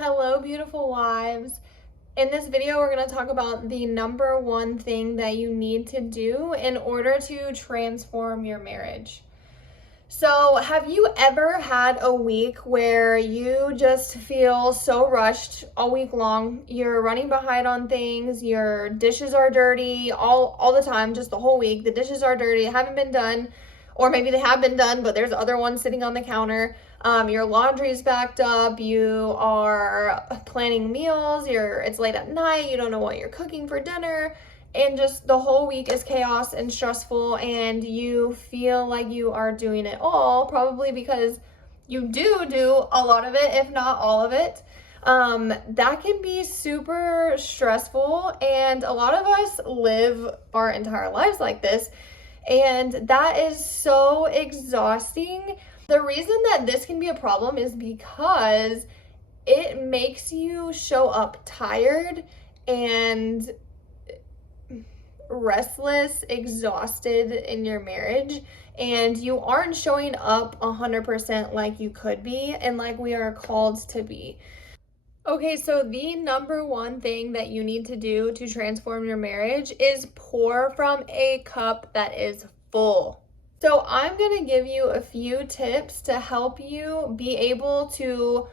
Hello, beautiful wives. In this video, we're going to talk about the number one thing that you need to do in order to transform your marriage. So, have you ever had a week where you just feel so rushed all week long? You're running behind on things, your dishes are dirty all the time, just the whole week. The dishes are dirty, haven't been done, or maybe they have been done, but there's other ones sitting on the counter. Your laundry's backed up, you are planning meals, it's late at night, you don't know what you're cooking for dinner, and just the whole week is chaos and stressful, and you feel like you are doing it all, probably because you do a lot of it, if not all of it. That can be super stressful, and a lot of us live our entire lives like this, and that is so exhausting. The reason that this can be a problem is because it makes you show up tired and restless, exhausted in your marriage, and you aren't showing up 100% like you could be and like we are called to be. Okay, so the number one thing that you need to do to transform your marriage is pour from a cup that is full. So I'm going to give you a few tips to help you be able to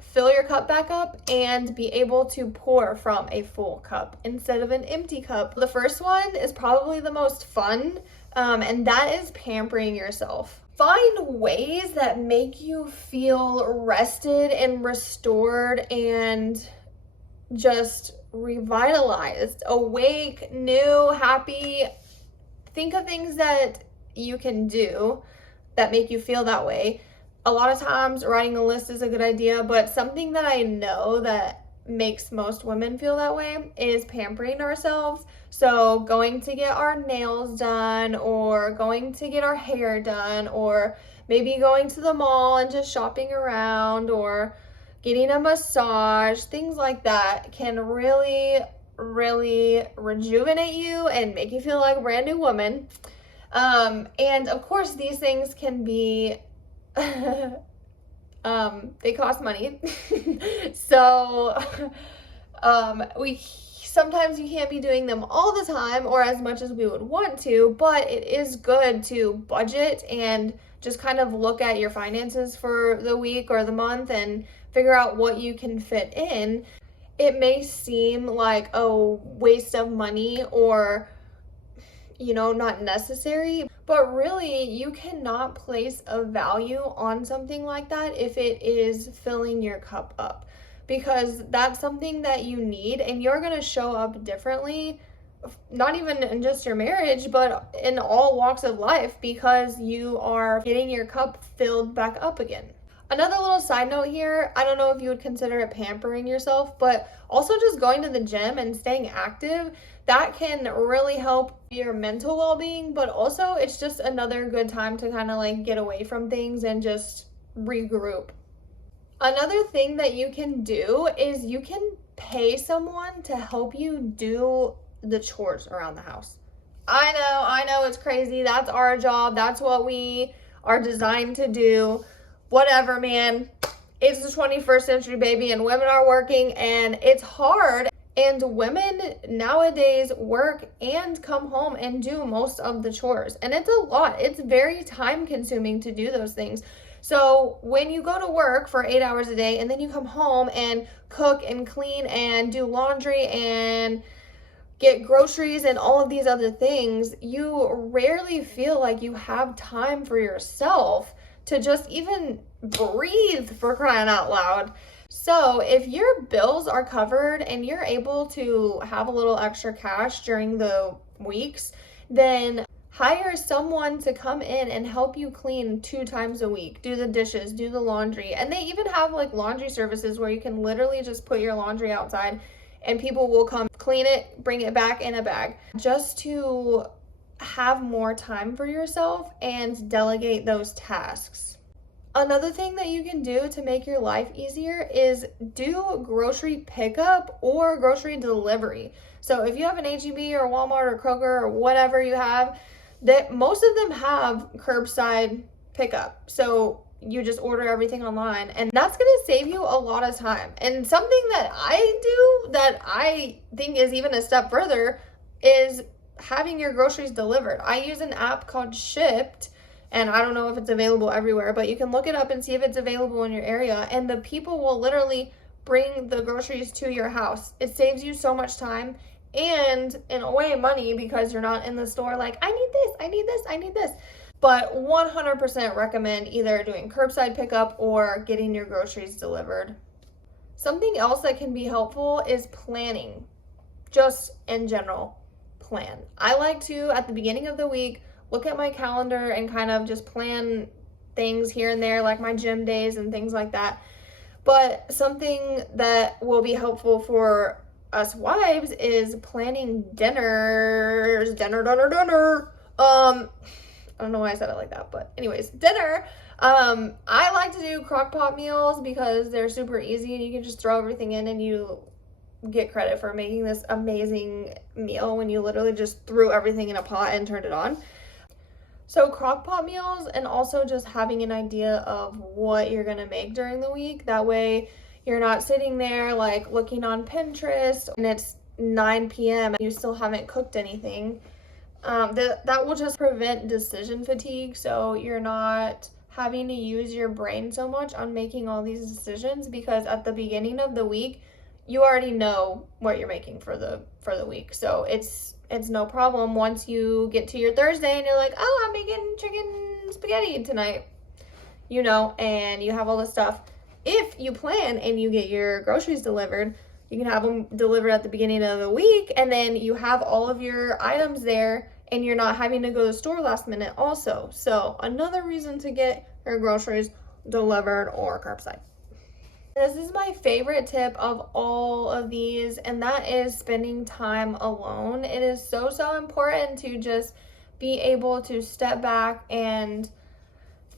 fill your cup back up and be able to pour from a full cup instead of an empty cup. The first one is probably the most fun, and that is pampering yourself. Find ways that make you feel rested and restored and just revitalized, awake, new, happy. Think of things that you can do that make you feel that way. A lot of times writing a list is a good idea, but something that I know that makes most women feel that way is pampering ourselves. So going to get our nails done, or going to get our hair done, or maybe going to the mall and just shopping around, or getting a massage. Things like that can really rejuvenate you and make you feel like a brand new woman. And of course these things can be they cost money. So sometimes you can't be doing them all the time or as much as we would want to, but it is good to budget and just kind of look at your finances for the week or the month and figure out what you can fit in. It may seem like a waste of money or not necessary, but really you cannot place a value on something like that if it is filling your cup up, because that's something that you need, and you're going to show up differently, not even in just your marriage, but in all walks of life, because you are getting your cup filled back up again. Another little side note here, I don't know if you would consider it pampering yourself, but also just going to the gym and staying active, that can really help your mental well-being, but also it's just another good time to kind of like get away from things and just regroup. Another thing that you can do is you can pay someone to help you do the chores around the house. I know it's crazy. That's our job. That's what we are designed to do. Whatever, man. It's the 21st century, baby, and women are working, and it's hard. And women nowadays work and come home and do most of the chores. And it's a lot. It's very time consuming to do those things. So when you go to work for 8 hours a day and then you come home and cook and clean and do laundry and get groceries and all of these other things, you rarely feel like you have time for yourself to just even breathe, for crying out loud. So if your bills are covered and you're able to have a little extra cash during the weeks, then hire someone to come in and help you clean 2 times a week, do the dishes, do the laundry. And they even have like laundry services where you can literally just put your laundry outside and people will come clean it, bring it back in a bag, just to have more time for yourself and delegate those tasks. Another thing that you can do to make your life easier is do grocery pickup or grocery delivery. So if you have an H-E-B or Walmart or Kroger or whatever you have, that most of them have curbside pickup. So you just order everything online, and that's going to save you a lot of time. And something that I do that I think is even a step further is having your groceries delivered. I use an app called Shipped, and I don't know if it's available everywhere, but you can look it up and see if it's available in your area, and the people will literally bring the groceries to your house. It saves you so much time and, in a way, money, because you're not in the store like, I need this, I need this, I need this. But 100% recommend either doing curbside pickup or getting your groceries delivered. Something else that can be helpful is planning. Just in general, plan. I like to, at the beginning of the week, look at my calendar and kind of just plan things here and there, like my gym days and things like that. But something that will be helpful for us wives is planning dinners. Dinner. I don't know why I said it like that, but anyways, dinner. I like to do crock pot meals because they're super easy and you can just throw everything in and you get credit for making this amazing meal when you literally just threw everything in a pot and turned it on. So crock pot meals, and also just having an idea of what you're gonna make during the week. That way you're not sitting there like looking on Pinterest and it's 9 p.m. and you still haven't cooked anything. That will just prevent decision fatigue, so you're not having to use your brain so much on making all these decisions, because at the beginning of the week you already know what you're making for the week. So it's no problem once you get to your Thursday and you're like, oh, I'm making chicken spaghetti tonight, and you have all this stuff. If you plan and you get your groceries delivered, you can have them delivered at the beginning of the week, and then you have all of your items there and you're not having to go to the store last minute also. So another reason to get your groceries delivered or curbside. This is my favorite tip of all of these, and that is spending time alone. It is so important to just be able to step back and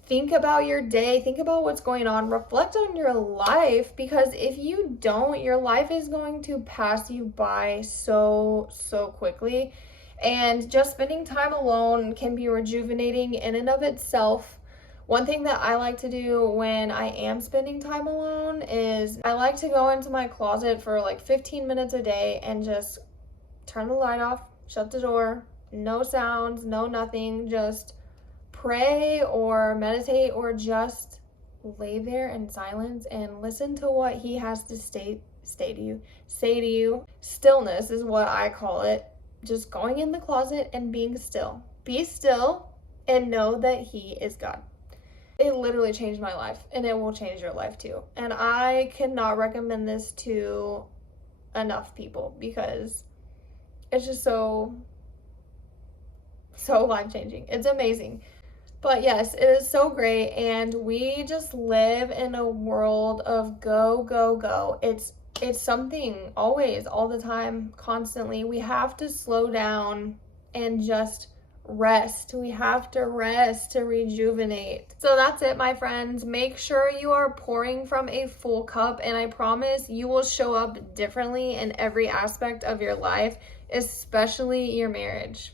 think about your day, think about what's going on, reflect on your life, because if you don't, your life is going to pass you by so quickly. And just spending time alone can be rejuvenating in and of itself. One thing that I like to do when I am spending time alone is I like to go into my closet for like 15 minutes a day and just turn the light off, shut the door, no sounds, no nothing, just pray or meditate or just lay there in silence and listen to what he has to say to you. Stillness is what I call it. Just going in the closet and being still. Be still and know that he is God. It literally changed my life, and it will change your life too. And I cannot recommend this to enough people because it's just so life-changing. It's amazing. But yes, it is so great, and we just live in a world of go. It's something always, all the time, constantly. We have to slow down and just rest. We have to rest to rejuvenate. So that's it, my friends. Make sure you are pouring from a full cup, and I promise you will show up differently in every aspect of your life, especially your marriage.